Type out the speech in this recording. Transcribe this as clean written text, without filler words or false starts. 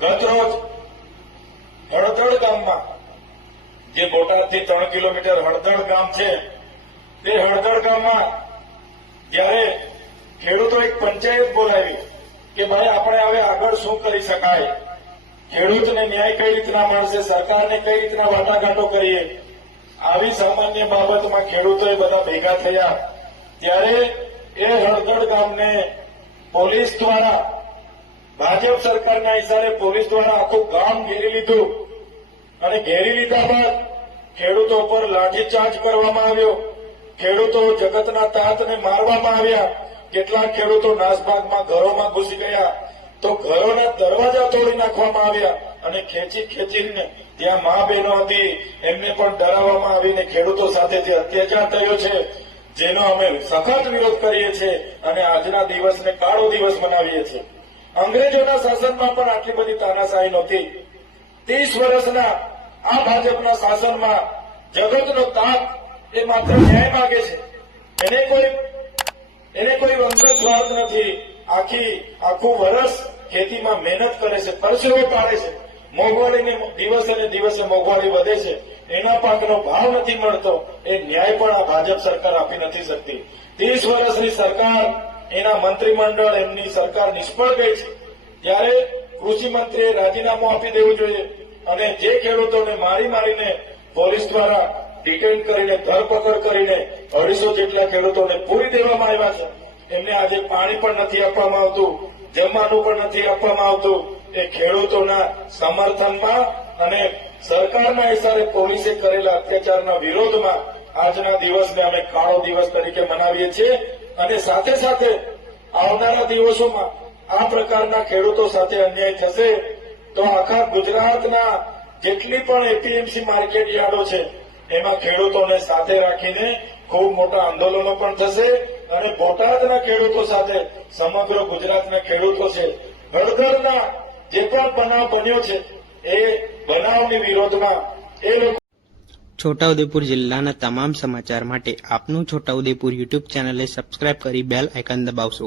ગતરોજ હળદળ ગામમાં, જે બોટાદથી 3 કિલોમીટર હળદળ ગામ છે, તે હળદળ ગામમાં જ્યારે ખેડૂતો એક પંચાયત બોલાવી કે ભાઈ આપણે હવે આગળ શું કરી શકાય, ખેડૂતને ન્યાય કઈ રીતના મળશે, સરકારને કઈ રીતના વાટાઘાટો કરીએ, આવી સામાન્ય બાબતમાં ખેડૂતોએ બધા ભેગા થયા ત્યારે એ હળદળ ગામને પોલીસ દ્વારા, ભાજપ સરકારના ઇશારે પોલીસ દ્વારા આખું ગામ ઘેરી લીધું અને ઘેરી લીધા બાદ ખેડૂતો પર લાઠીચાર્જ કરવામાં આવ્યો. ખેડૂતો જગતના તાતને મારવામાં આવ્યા. કેટલાક ખેડૂતો નાસભાગમાં ઘરોમાં ઘૂસી ગયા તો ઘરોના દરવાજા તોડી નાખવામાં આવ્યા અને ખેંચીને ત્યાં મા બહેનો હતી એમને પણ ડરાવવામાં આવીને ખેડૂતો સાથે જે અત્યાચાર થયો છે જેનો અમે સખત વિરોધ કરીએ છીએ અને આજના દિવસને કાળો દિવસ મનાવીએ છીએ. અંગ્રેજોના શાસનમાં પણ આટલી બધી તાનાશાહી નહોતી. 30 વર્ષના આ ભાજપના શાસનમાં જગતનો તાત એ માત્ર ન્યાય માંગે છે. એને કોઈ અંગત સ્વાર્થ નથી. આખું વર્ષ ખેતીમાં મહેનત કરે છે, પરસેવો પાડે છે, મોંઘવારીને દિવસે ને દિવસે મોંઘવારી વધે છે, એના પાકનો ભાવ નથી મળતો. એ ન્યાય પણ આ ભાજપ સરકાર આપી નથી શકતી. 30 વર્ષની સરકાર, એના મંત્રીમંડળ, એમની સરકાર નિષ્ફળ ગઈ છે. ત્યારે કૃષિ મંત્રીએ રાજીનામું આપી દેવું જોઈએ અને જે ખેડૂતોને મારીને પોલીસ દ્વારા ડિટેન કરીને, ધરપકડ કરીને 250 જેટલા ખેડૂતોને પૂરી દેવામાં આવ્યા છે. એમને આજે પાણી પણ નથી આપવામાં આવતું, જમવાનું પણ નથી આપવામાં આવતું. એ ખેડૂતોના સમર્થનમાં અને સરકારના ઇશારે પોલીસે કરેલા અત્યાચારના વિરોધમાં આજના દિવસને અમે કાળો દિવસ તરીકે મનાવીએ છીએ અને સાથે સાથે આવનારા દિવસોમાં આ પ્રકારના ખેડૂતો સાથે અન્યાય થશે તો આખા ગુજરાતના જેટલી પણ એપીએમસી માર્કેટ યાર્ડો છે એમાં ખેડૂતોને સાથે રાખીને ખૂબ મોટા આંદોલનો પણ થશે અને બોટાદના ખેડૂતો સાથે સમગ્ર ગુજરાતના ખેડૂતો છે. હળદળના જે પણ બનાવ બન્યો છે એ બનાવની વિરોધમાં એ લોકો. છોટાઉદેપુર જિલ્લાના તમામ સમાચાર માટે આપનું છોટાઉદેપુર યુટ્યુબ ચેનલને સબસ્ક્રાઇબ કરી બેલ આઇકન દબાવશો.